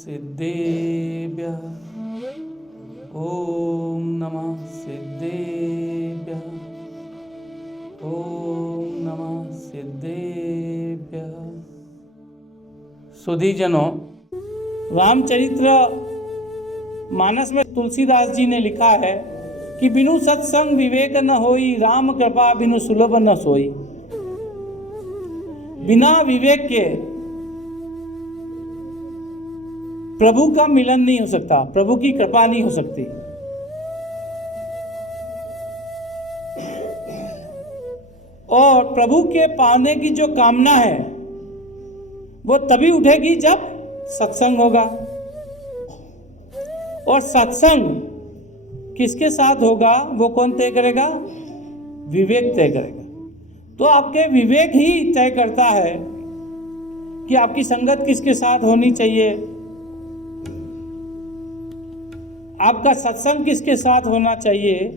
सिद्धेभ्यः। ओम नमः सिद्धेभ्यः। ओम नमः सिद्धेभ्यः। सुधीजनों, रामचरित्र मानस में तुलसीदास जी ने लिखा है कि बिनु सत्संग विवेक न होई, राम कृपा बिनु सुलभ न सोई। बिना विवेक के प्रभु का मिलन नहीं हो सकता, प्रभु की कृपा नहीं हो सकती। और प्रभु के पाने की जो कामना है वो तभी उठेगी जब सत्संग होगा। और सत्संग किसके साथ होगा वो कौन तय करेगा? विवेक तय करेगा। तो आपके विवेक ही तय करता है कि आपकी संगत किसके साथ होनी चाहिए, आपका सत्संग किसके साथ होना चाहिए।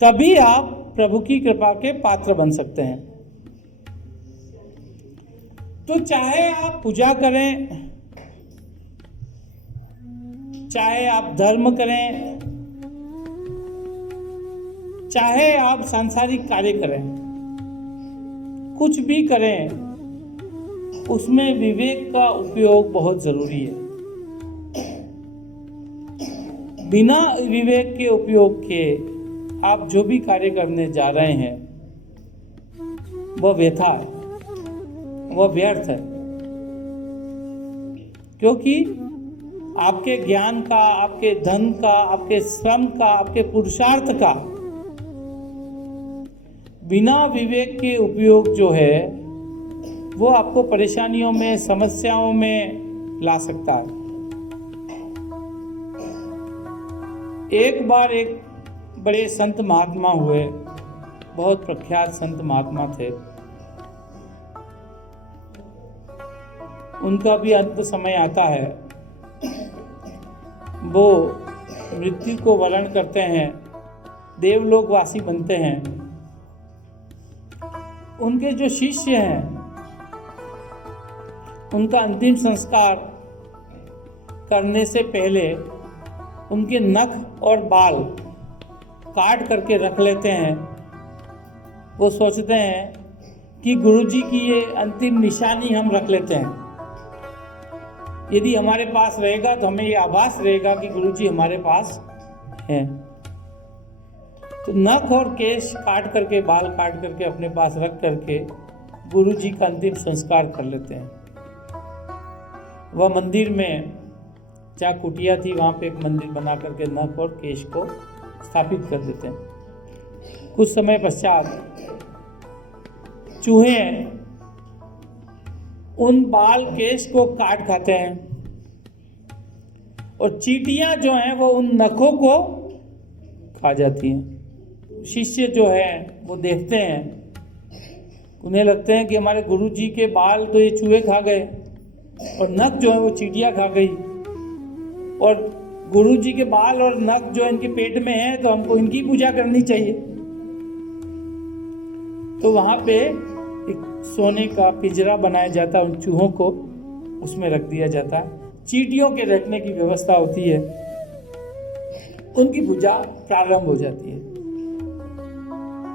तभी आप प्रभु की कृपा के पात्र बन सकते हैं। तो चाहे आप पूजा करें, चाहे आप धर्म करें, चाहे आप सांसारिक कार्य करें, कुछ भी करें, उसमें विवेक का उपयोग बहुत जरूरी है। बिना विवेक के उपयोग के आप जो भी कार्य करने जा रहे हैं वह व्यथा है, वह व्यर्थ है। क्योंकि आपके ज्ञान का, आपके धन का, आपके श्रम का, आपके पुरुषार्थ का बिना विवेक के उपयोग जो है वो आपको परेशानियों में, समस्याओं में ला सकता है। एक बार एक बड़े संत महात्मा हुए, बहुत प्रख्यात संत महात्मा थे। उनका भी अंत समय आता है, वो मृत्यु को वरण करते हैं, देवलोकवासी बनते हैं। उनके जो शिष्य हैं उनका अंतिम संस्कार करने से पहले उनके नख और बाल काट करके रख लेते हैं। वो सोचते हैं कि गुरुजी की ये अंतिम निशानी हम रख लेते हैं, यदि हमारे पास रहेगा तो हमें ये आभास रहेगा कि गुरुजी हमारे पास हैं। तो नख और केश काट करके, बाल काट करके अपने पास रख करके गुरुजी का अंतिम संस्कार कर लेते हैं। वह मंदिर में, जहाँ कुटिया थी वहाँ पे एक मंदिर बना करके नख और केश को स्थापित कर देते हैं। कुछ समय पश्चात चूहे उन बाल केश को काट खाते हैं और चींटियां जो हैं वो उन नखों को खा जाती हैं। शिष्य जो है वो देखते हैं, उन्हें लगते हैं कि हमारे गुरुजी के बाल तो ये चूहे खा गए और नख जो है वो चींटियां खा गई, और गुरुजी के बाल और नख जो इनके पेट में है तो हमको इनकी पूजा करनी चाहिए। तो वहां पे एक सोने का पिंजरा बनाया जाता है, उन चूहों को उसमें रख दिया जाता है, चींटियों के रखने की व्यवस्था होती है, उनकी पूजा प्रारंभ हो जाती है।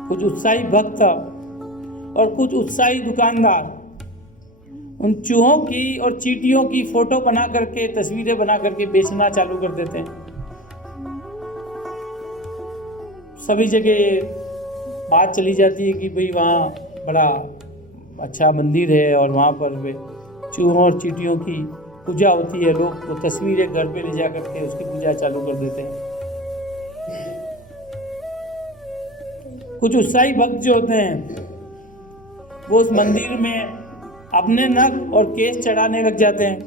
कुछ उत्साही भक्त और कुछ उत्साही दुकानदार उन चूहों की और चींटियों की फोटो बना करके, तस्वीरें बना करके बेचना चालू कर देते हैं। सभी जगह बात चली जाती है कि भाई वहाँ बड़ा अच्छा मंदिर है और वहाँ पर वे चूहों और चींटियों की पूजा होती है। लोग तो तस्वीरें घर पे ले जा करके उसकी पूजा चालू कर देते हैं। कुछ उत्साही भक्त जो होते हैं वो उस मंदिर में अपने नख और केश चढ़ाने लग जाते हैं।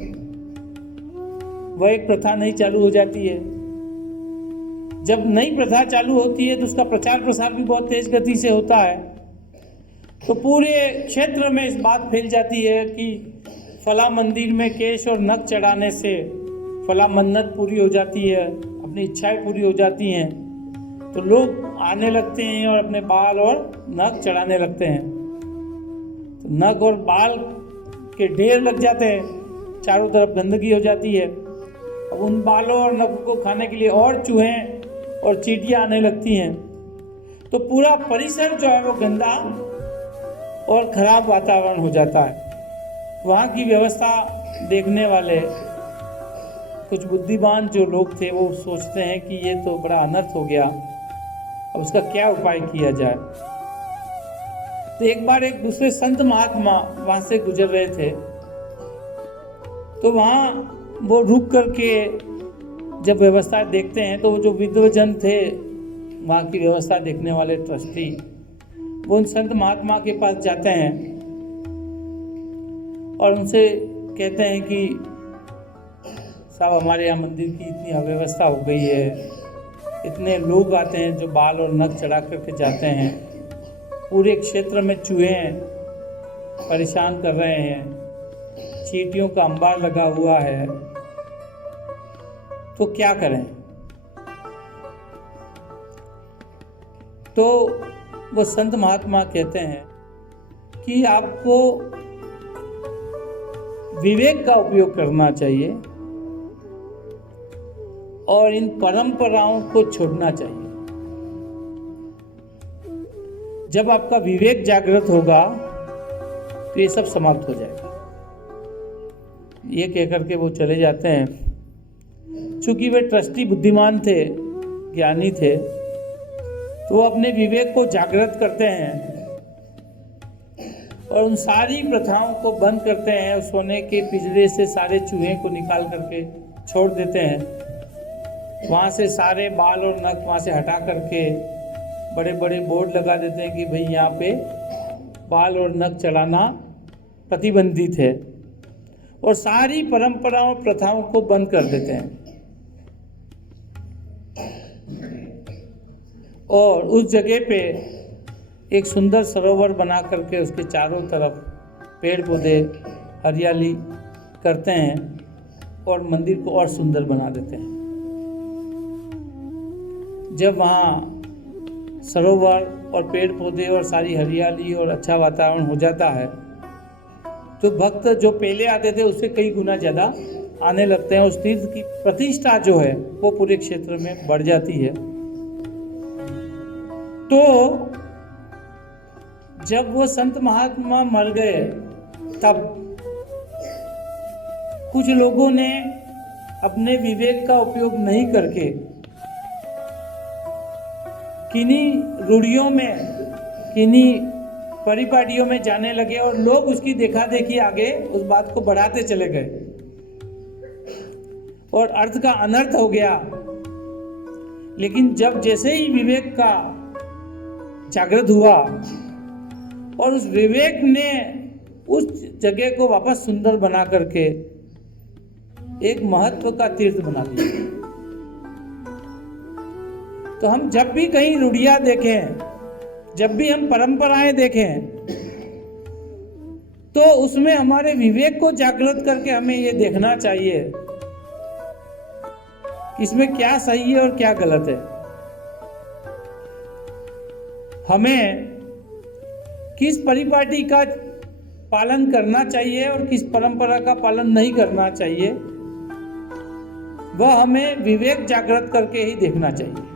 वह एक प्रथा नई चालू हो जाती है। जब नई प्रथा चालू होती है तो उसका प्रचार प्रसार भी बहुत तेज गति से होता है। तो पूरे क्षेत्र में इस बात फैल जाती है कि फला मंदिर में केश और नख चढ़ाने से फला मन्नत पूरी हो जाती है, अपनी इच्छाएं पूरी हो जाती हैं। तो लोग आने लगते हैं और अपने बाल और नख चढ़ाने लगते हैं। तो नख और बाल के ढेर लग जाते हैं चारों तरफ गंदगी हो जाती है। अब उन बालों और नखों को खाने के लिए और चूहे और चींटियां आने लगती हैं, तो पूरा परिसर जो है वो गंदा और खराब वातावरण हो जाता है। वहाँ की व्यवस्था देखने वाले कुछ बुद्धिमान जो लोग थे वो सोचते हैं कि ये तो बड़ा अनर्थ हो गया, अब उसका क्या उपाय किया जाए। तो एक बार एक दूसरे संत महात्मा वहाँ से गुजर रहे थे, तो वहाँ वो रुक करके जब व्यवस्था देखते हैं, तो वो जो विद्वजन थे वहाँ की व्यवस्था देखने वाले ट्रस्टी, वो उन संत महात्मा के पास जाते हैं और उनसे कहते हैं कि साहब, हमारे यहाँ मंदिर की इतनी अव्यवस्था हो गई है, इतने लोग आते हैं जो बाल और नख चढ़ा करके जाते हैं, पूरे क्षेत्र में चूहे परेशान कर रहे हैं, चींटियों का अंबार लगा हुआ है, तो क्या करें। तो वो संत महात्मा कहते हैं कि आपको विवेक का उपयोग करना चाहिए और इन परंपराओं को छोड़ना चाहिए। जब आपका विवेक जागृत होगा तो ये सब समाप्त हो जाएगा। ये कहकर के वो चले जाते हैं। चूंकि वे ट्रस्टी बुद्धिमान थे, ज्ञानी थे, तो वो अपने विवेक को जागृत करते हैं और उन सारी प्रथाओं को बंद करते हैं। सोने के पिंजरे से सारे चूहे को निकाल करके छोड़ देते हैं। वहाँ से सारे बाल और नख वहाँ से हटा करके बड़े बड़े बोर्ड लगा देते हैं कि भाई यहाँ पे बाल और नख चढ़ाना प्रतिबंधित है, और सारी परंपराओं और प्रथाओं को बंद कर देते हैं। और उस जगह पे एक सुंदर सरोवर बना करके उसके चारों तरफ पेड़ पौधे हरियाली करते हैं और मंदिर को और सुंदर बना देते हैं। जब वहाँ सरोवर और पेड़ पौधे और सारी हरियाली और अच्छा वातावरण हो जाता है, तो भक्त जो पहले आते थे उससे कई गुना ज़्यादा आने लगते हैं। उस तीर्थ की प्रतिष्ठा जो है वो पूरे क्षेत्र में बढ़ जाती है। तो जब वो संत महात्मा मर गए, तब कुछ लोगों ने अपने विवेक का उपयोग नहीं करके किन्हीं रूढ़ियों में, किन्हीं परिपाटियों में जाने लगे और लोग उसकी देखा देखी आगे उस बात को बढ़ाते चले गए और अर्थ का अनर्थ हो गया। लेकिन जब जैसे ही विवेक का जागृत हुआ और उस विवेक ने उस जगह को वापस सुंदर बना करके एक महत्व का तीर्थ बना दिया। तो हम जब भी कहीं रूढ़ियां देखें, जब भी हम परंपराएं देखें, तो उसमें हमारे विवेक को जागृत करके हमें ये देखना चाहिए कि इसमें क्या सही है और क्या गलत है। हमें किस परिपाटी का पालन करना चाहिए और किस परंपरा का पालन नहीं करना चाहिए, वह हमें विवेक जागृत करके ही देखना चाहिए।